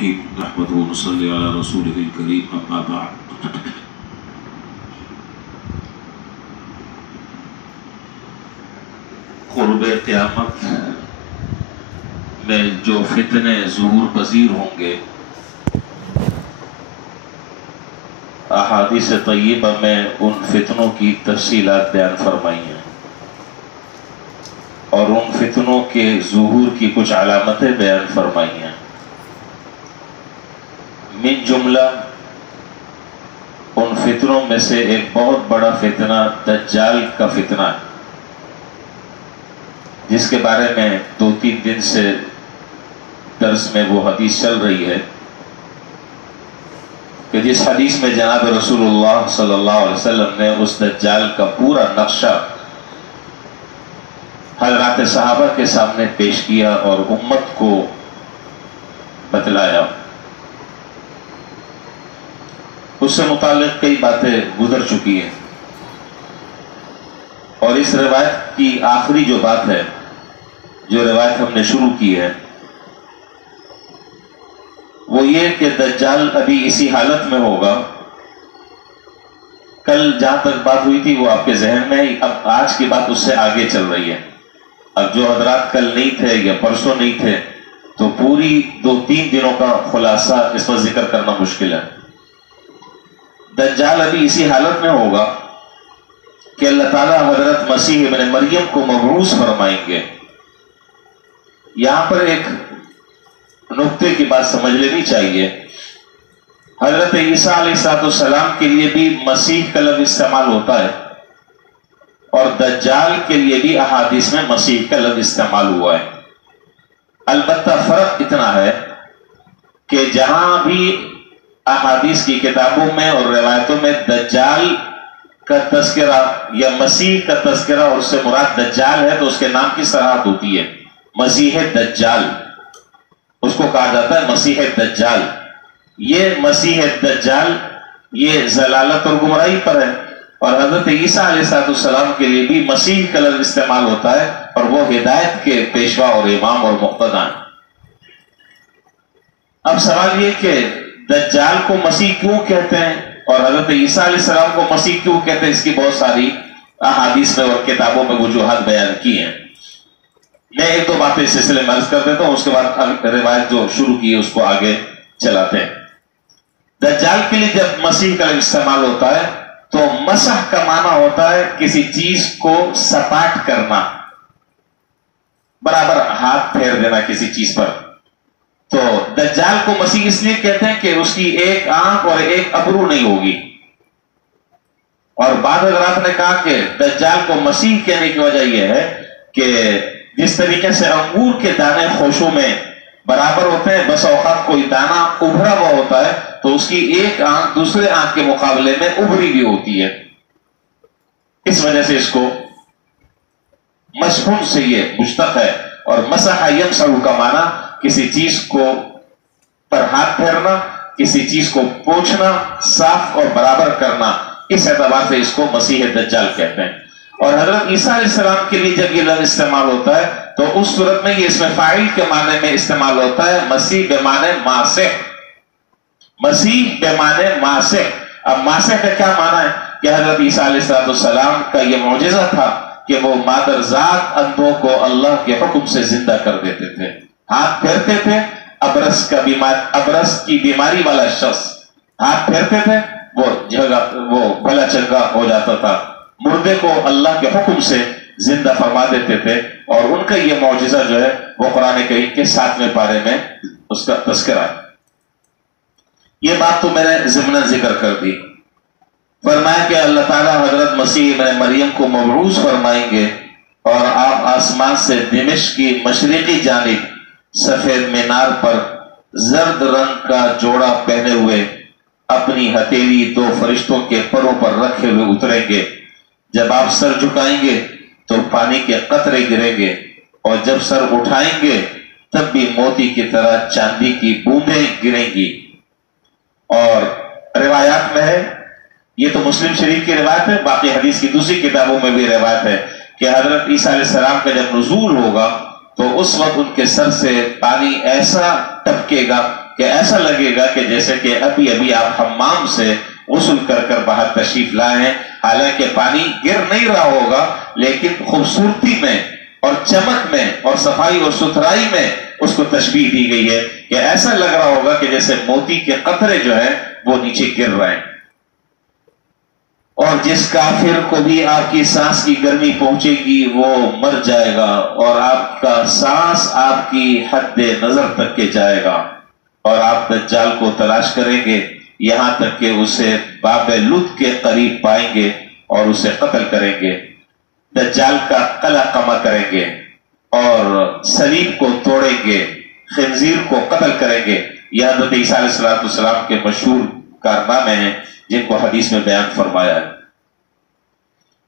الرحيم نحمده ونصلي على رسوله الكريم أما بعد قرب قیامت میں جو فتنے ظہور پذیر ہوں گے احادیث طیبہ میں ان فتنوں کی تفصیلات بیان فرمائی ہیں اور ان فتنوں کے ظہور کی کچھ علامتیں بیان فرمائی ہیں۔ من جملہ ان فتنوں میں سے ایک بہت بڑا فتنہ دجال کا فتنہ ہے، جس کے بارے میں 2-3 دن سے درس میں وہ حدیث چل رہی ہے کہ جس حدیث میں جناب رسول اللہ صلی اللہ علیہ وسلم نے اس دجال کا پورا نقشہ حضرات صحابہ کے سامنے پیش کیا اور امت کو بتلایا۔ اس سے متعلق کئی باتیں گزر چکی ہیں، اور اس روایت کی آخری جو بات ہے، جو روایت ہم نے شروع کی ہے، وہ یہ کہ دجال ابھی اسی حالت میں ہوگا۔ کل جہاں تک بات ہوئی تھی وہ آپ کے ذہن میں، اب آج کی بات اس سے آگے چل رہی ہے۔ اب جو حضرات کل نہیں تھے یا پرسوں نہیں تھے تو پوری 2-3 دنوں کا خلاصہ اس پر ذکر کرنا مشکل ہے۔ دجال ابھی اسی حالت میں ہوگا کہ اللہ تعالیٰ حضرت مسیح ابن مریم کو مبعوث فرمائیں گے۔ یہاں پر ایک نقطے کی بات سمجھ لینی چاہیے، حضرت عیسیٰ علیہ السلام کے لیے بھی مسیح کا لفظ استعمال ہوتا ہے، اور دجال کے لیے بھی احادیث میں مسیح کا لفظ استعمال ہوا ہے۔ البتہ فرق اتنا ہے کہ جہاں بھی احادیث کی کتابوں میں اور روایتوں میں دجال کا تذکرہ یا مسیح کا تذکرہ اور اس سے مراد دجال ہے تو اس کے نام کی صراحت ہوتی ہے، مسیح دجال، اس کو کہا جاتا ہے مسیح دجال۔ یہ مسیح دجال یہ ضلالت اور گمراہی پر ہے، اور حضرت عیسیٰ علیہ السلام کے لیے بھی مسیح کا لفظ استعمال ہوتا ہے، اور وہ ہدایت کے پیشوا اور امام اور مقتدی ہیں۔ اب سوال یہ کہ دجال کو مسیح کیوں کہتے ہیں اور حضرت عیسیٰ علیہ السلام کو مسیح کیوں کہتے ہیں، اس کی بہت ساری احادیث میں اور کتابوں میں وجوہات بیان کی ہیں۔ میں 1-2 باتیں اس سلسلے میں عرض کر دیتا ہوں، اس کے بعد روایت جو شروع کی ہے اس کو آگے چلاتے ہیں۔ دجال کے لیے جب مسیح کا لفظ استعمال ہوتا ہے تو مسح کا معنی ہوتا ہے کسی چیز کو سپاٹ کرنا، برابر ہاتھ پھیر دینا کسی چیز پر۔ تو دجال کو مسیح اس لیے کہتے ہیں کہ اس کی ایک آنکھ اور ایک ابرو نہیں ہوگی، اور بعض حضرات نے کہا کہ دجال کو مسیح کہنے کی وجہ یہ ہے کہ جس طریقے سے انگور کے دانے خوشوں میں برابر ہوتے ہیں، بس اوقات کوئی دانہ ابھرا ہوا ہوتا ہے تو اس کی ایک آنکھ دوسرے آنکھ کے مقابلے میں ابھری بھی ہوتی ہے، اس وجہ سے اس کو مسحون سے یہ مشتق ہے۔ اور مسح یمسح کا معنی کسی چیز کو پر ہاتھ پھیرنا، کسی چیز کو پوچھنا، صاف اور برابر کرنا، اس اعتبار سے اس کو مسیح دجال کہتے ہیں۔ اور حضرت عیسیٰ علیہ السلام کے لیے جب یہ لفظ استعمال ہوتا ہے تو اس صورت میں یہ اسم فاعل کے معنی میں استعمال ہوتا ہے، مسیح بمعنی ماسح، مسیح بمعنی ماسح۔ اب ماسح کا کیا معنی ہے کہ حضرت عیسیٰ علیہ السلام کا یہ معجزہ تھا کہ وہ مادرزاد اندھوں کو اللہ کے حکم سے زندہ کر دیتے تھے، ہاتھ پھیرتے تھے، ابرس کی بیماری والا شخص ہاتھ پھیرتے تھے، وہ بھلا چنگا ہو جاتا تھا، مردے کو اللہ کے حکم سے زندہ فرما دیتے تھے، اور ان کا یہ معجزہ جو ہے وہ قرآن کریم کے 7ویں پارے میں اس کا تذکرہ ہے۔ یہ بات تو میں نے ضمناً ذکر کر دی۔ فرمایا کہ اللہ تعالیٰ حضرت مسیح ابن مریم کو مبعوث فرمائیں گے، اور آپ آسمان سے دمشق کی مشرقی جانب سفید مینار پر زرد رنگ کا جوڑا پہنے ہوئے اپنی ہتھیلی 2 فرشتوں کے پروں پر رکھے ہوئے اتریں گے۔ جب آپ سر جھکائیں گے تو پانی کے قطرے گریں گے، اور جب سر اٹھائیں گے تب بھی موتی کی طرح چاندی کی بوندیں گریں گی۔ اور روایات میں ہے، یہ تو مسلم شریف کی روایت ہے، باقی حدیث کی دوسری کتابوں میں بھی روایت ہے کہ حضرت عیسیٰ علیہ السلام کا جب نزول ہوگا تو اس وقت ان کے سر سے پانی ایسا ٹپکے گا کہ ایسا لگے گا کہ جیسے کہ ابھی ابھی آپ حمام سے غسل کر کر باہر تشریف لائے ہیں، حالانکہ پانی گر نہیں رہا ہوگا، لیکن خوبصورتی میں اور چمک میں اور صفائی اور ستھرائی میں اس کو تشبیہ دی گئی ہے کہ ایسا لگ رہا ہوگا کہ جیسے موتی کے قطرے جو ہیں وہ نیچے گر رہے ہیں۔ اور جس کافر کو بھی آپ کی سانس کی گرمی پہنچے گی وہ مر جائے گا، اور آپ کا سانس آپ کی حد نظر تک کے جائے گا، اور آپ دجال کو تلاش کریں گے یہاں تک کہ اسے باب لط کے قریب پائیں گے اور اسے قتل کریں گے، دجال کا قلع قمع کریں گے اور صلیب کو توڑیں گے، خنزیر کو قتل کریں گے۔ یہ حضرت عیسیٰ علیہ السلام کے مشہور کارنامے ہیں جن کو حدیث میں بیان فرمایا ہے۔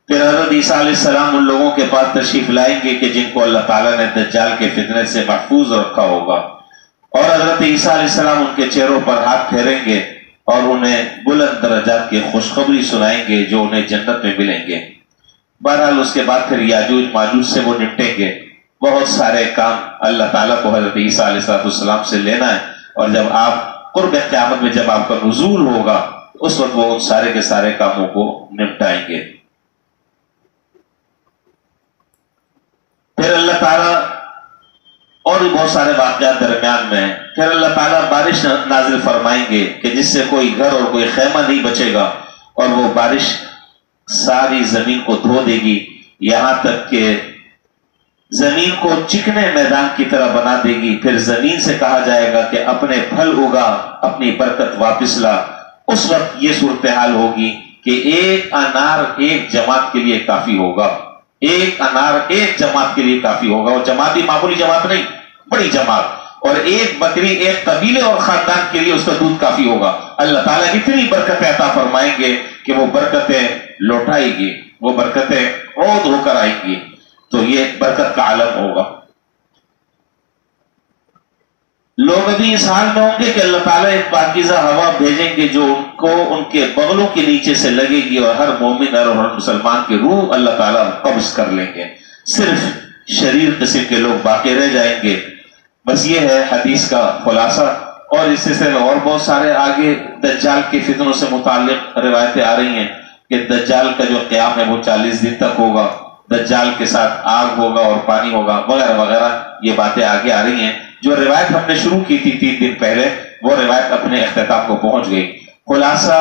پھر حضرت عیسیٰ علیہ السلام ان لوگوں کے پاس تشریف لائیں گے کہ جن کو اللہ تعالیٰ نے دجال کے فتنے سے محفوظ رکھا ہوگا، اور حضرت عیسیٰ علیہ السلام ان کے چہروں پر ہاتھ پھیریں گے اور انہیں بلند درجات کی خوشخبری سنائیں گے جو انہیں جنت میں ملیں گے۔ بہرحال اس کے بعد پھر یاجوج ماجوج سے وہ نمٹیں گے۔ بہت سارے کام اللہ تعالیٰ کو حضرت عیسیٰ علیہ السلام سے لینا ہے، اور جب آپ قرب قیامت میں جب آپ کا نزول ہوگا اس وقت وہ ان سارے کے سارے کاموں کو نمٹائیں گے۔ پھر اللہ تعالیٰ اور بھی بہت سارے واقعات درمیان میں ہیں۔ پھر اللہ تعالیٰ بارش نازل فرمائیں گے کہ جس سے کوئی گھر اور کوئی خیمہ نہیں بچے گا، اور وہ بارش ساری زمین کو دھو دے گی، یہاں تک کہ زمین کو چکنے میدان کی طرح بنا دے گی۔ پھر زمین سے کہا جائے گا کہ اپنے پھل اگا، اپنی برکت واپس لا۔ اس وقت یہ صورتحال ہوگی کہ ایک انار ایک جماعت کے لیے کافی ہوگا، ایک انار ایک جماعت کے لیے کافی ہوگا، اور جماعت بھی معمولی جماعت نہیں، بڑی جماعت، اور ایک بکری ایک قبیلے اور خاندان کے لیے اس کا دودھ کافی ہوگا۔ اللہ تعالیٰ اتنی برکتیں عطا فرمائیں گے کہ وہ برکتیں لوٹائے گی، وہ برکتیں عود ہو کر آئیں گی، تو یہ برکت کا عالم ہوگا۔ لوگ بھی اس حال میں ہوں گے کہ اللہ تعالیٰ ایک پاکیزہ ہوا بھیجیں گے جو ان کو ان کے بغلوں کے نیچے سے لگے گی، اور ہر مومن اور ہر مسلمان کی روح اللہ تعالیٰ قبض کر لیں گے، صرف شریر قسم کے لوگ باقی رہ جائیں گے۔ بس یہ ہے حدیث کا خلاصہ، اور اس سلسلے میں اور بہت سارے آگے دجال کے فتنوں سے متعلق روایتیں آ رہی ہیں کہ دجال کا جو قیام ہے وہ 40 دن تک ہوگا، دجال کے ساتھ آگ ہوگا اور پانی ہوگا، وغیرہ وغیرہ، یہ باتیں آگے آ رہی ہیں۔ جو روایت ہم نے شروع کی تھی 3 دن پہلے، وہ روایت اپنے اختتام کو پہنچ گئی۔ خلاصہ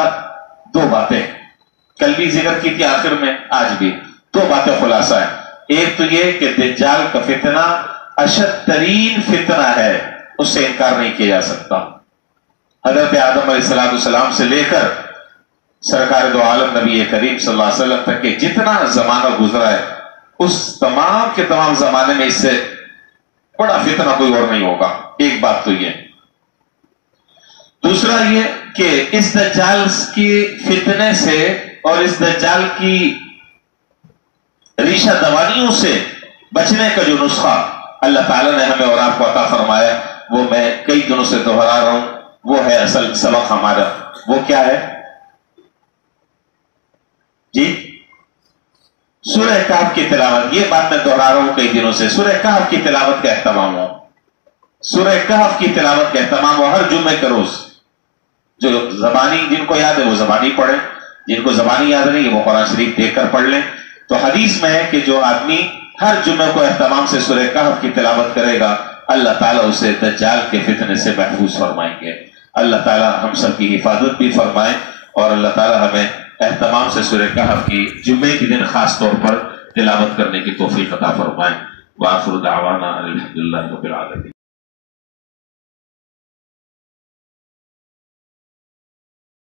2 باتیں کل بھی ذکر کی تھی، آخر میں آج بھی 2 باتیں خلاصہ ہے۔ ایک تو یہ کہ دجال کا فتنہ اشد ترین فتنہ ہے، اس سے انکار نہیں کیا جا سکتا۔ حضرت آدم علیہ السلام سے لے کر سرکار دو عالم نبی کریم صلی اللہ علیہ وسلم تک کہ جتنا زمانہ گزرا ہے، اس تمام کے تمام زمانے میں اس سے بڑا فتنہ کوئی اور نہیں ہوگا۔ ایک بات تو یہ۔ دوسرا یہ کہ اس دجال کی فتنے سے اور اس دجال کی ریشہ دوانیوں سے بچنے کا جو نسخہ اللہ تعالیٰ نے ہمیں اور آپ کو عطا فرمایا، وہ میں کئی دنوں سے دہرا رہا ہوں، وہ ہے اصل سبق ہمارا۔ وہ کیا ہے جی؟ سورہ کہف کی تلاوت۔ یہ بات میں دہرا رہا ہوں کئی دنوں سے، سورہ کہف کی تلاوت کا اہتمام ہو، سورہ کہف کی تلاوت کا اہتمام ہو ہر جمعے کا روز۔ جو زبانی جن کو یاد ہے وہ زبانی پڑھیں، جن کو زبانی یاد نہیں وہ قرآن شریف دیکھ کر پڑھ لیں۔ تو حدیث میں ہے کہ جو آدمی ہر جمعے کو اہتمام سے سورہ کہف کی تلاوت کرے گا، اللہ تعالیٰ اسے دجال کے فتنے سے محفوظ فرمائیں گے۔ اللہ تعالیٰ ہم سب کی حفاظت بھی فرمائے، اور اللہ تعالیٰ ہمیں اہتمام سے سورہ کہف کی جمعے کے دن خاص طور پر تلاوت کرنے کی توفیق عطا فرمائے۔ وآخر دعوانا الحمدللہ رب العالمین۔